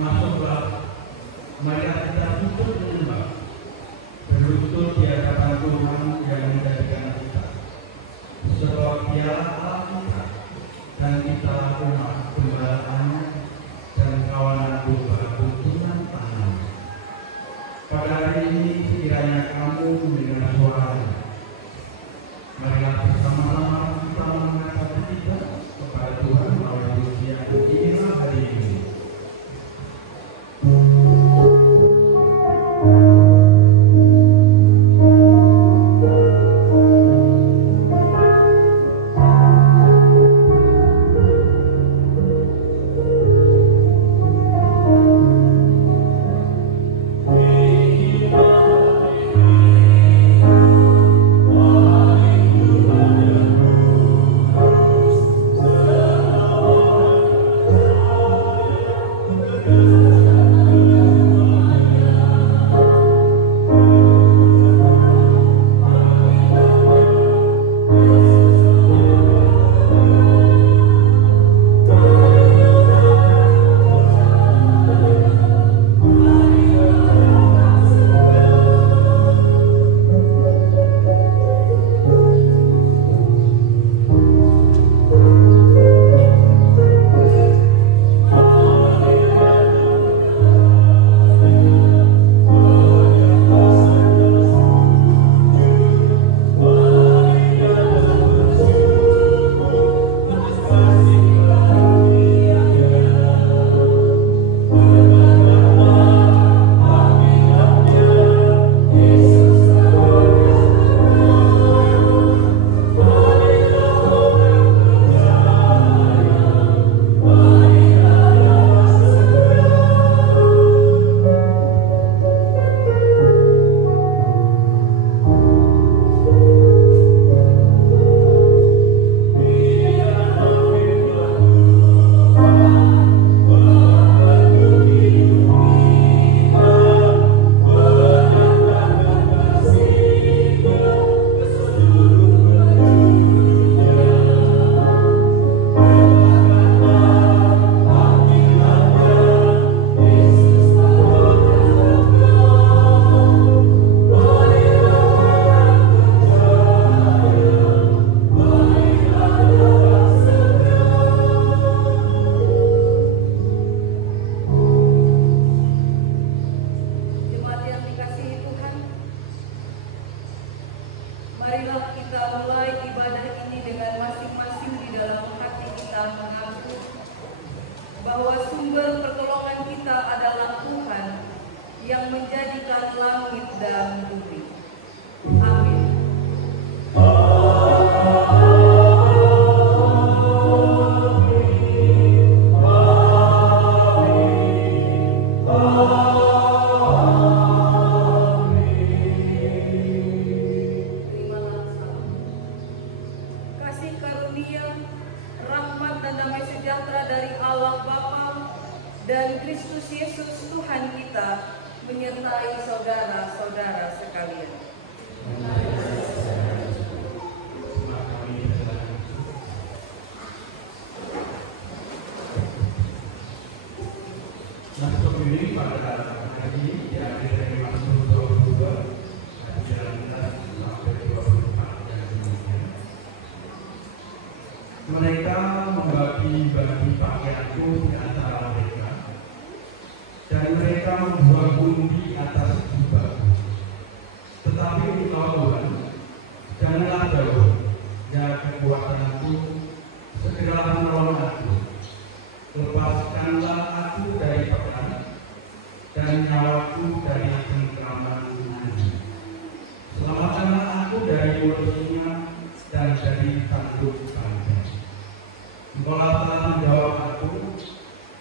Masuklah, marilah kita tunduk menyembah, berlutut di hadapan Tuhan yang menjadikan kita, sebab Dialah Allah kita, dan kita umat gembalaannya dan kawanan domba tuntunan tangan. Pada hari ini kiranya kamu mendengar suaranya. Marilah bersama-sama kita mengangkat kita kepada Tuhan melalui pujian. Inilah hari ini. adalah mengaku bahwa sumber pertolongan kita adalah Tuhan yang menjadikan langit dan bumi. Amin. Dan Kristus Yesus Tuhan kita menyertai saudara-saudara sekalian. Masuk ini pada hari ini diambil dari Mazmur 22 ayat 19 sampai 24 yang demikian. Mereka membagi-bagi pakaianku di antara mereka, dan mereka membuang undi atas jubahku. Tetapi engkau Tuhan, janganlah jauh, ya kekuatanku, segeralah menolong aku. Lepaskanlah aku dari pedang, dan nyawaku dari cengkraman anjing. Selamatkanlah aku dari mulut singa dan dari tanduk banteng. Engkaulah telah menjawab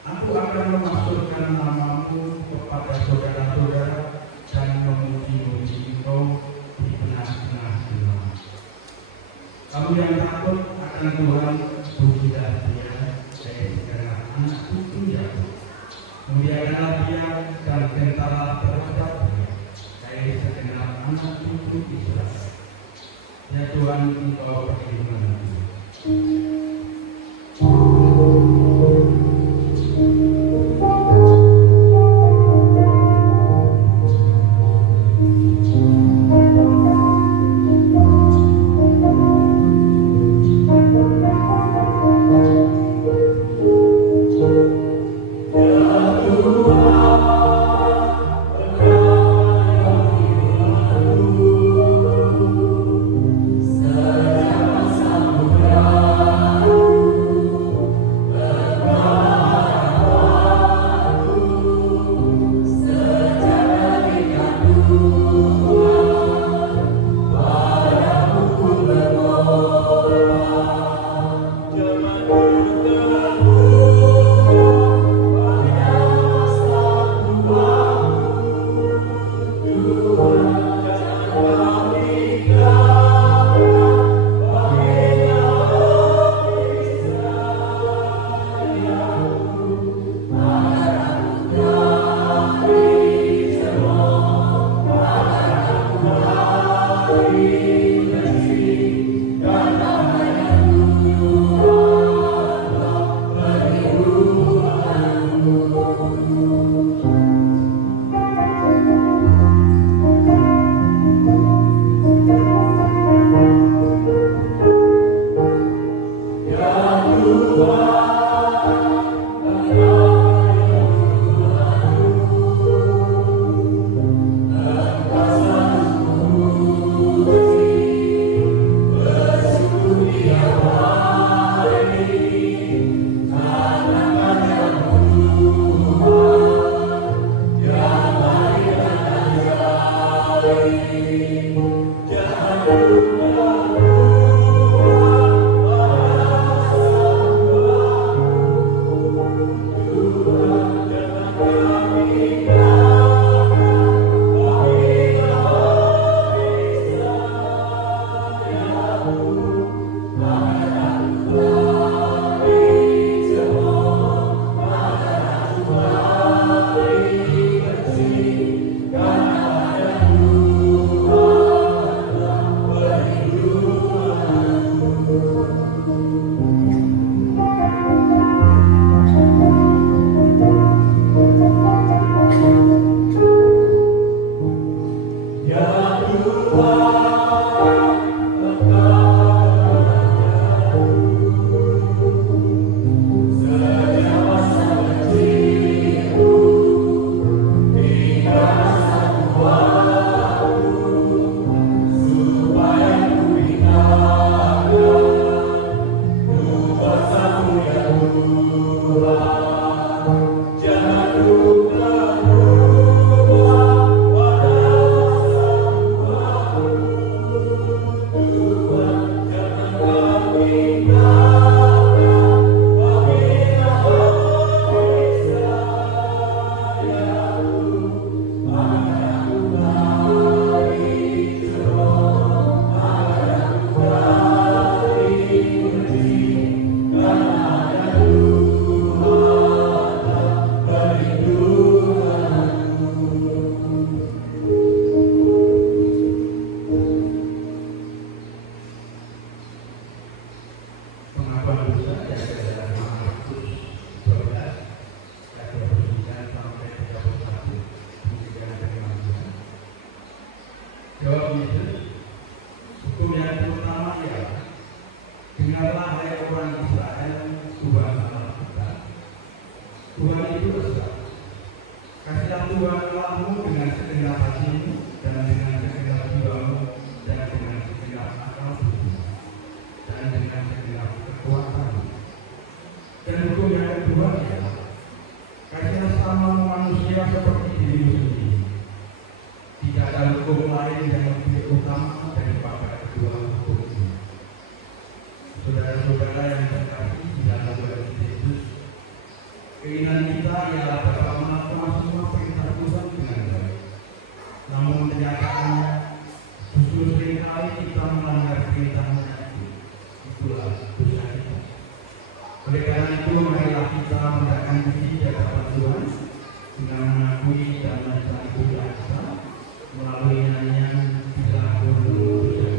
aku akan memasukkan namamu kepada saudara-saudara dan memuji-muji engkau di tengah-tengah dunia. Kamu yang takut akan Tuhan, pujilah Dia dari segala anak cucunya. Muliakanlah Dia dan gentarlah terhadap Dia dari segenap anak cucu Israel. Ya Tuhan, engkau perlindungan. Tuhan itu esa. Kasihlah Tuhan Allahmu dengan segenap hatimu dan dengan segenap jiwamu dan dengan segenap akal budi dan dengan segenap kekuatanmu. Dan hukum yang kedua ialah kasihlah sama manusia seperti dirimu sendiri. Tidak ada hukum lain yang lebih utama daripada kedua hukum ini. Saudara-saudara yang terkasih di dalam Tuhan Yesus, keinginan kita ialah dapat melakukan semua perintah Tuhan dengan baik. Namun kenyataannya, justru seringkali kita melanggar perintahnya itu. Itulah dosa kita. Oleh karena itu, marilah kita mendapatkan diri di hadapan Tuhan dengan mengakui dan mencari kuasa melalui nyanyian Bila Gunung Berjaya.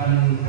Karena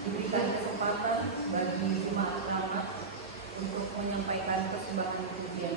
Diberikan kesempatan bagi jemaat anak untuk menyampaikan persembahan pujian.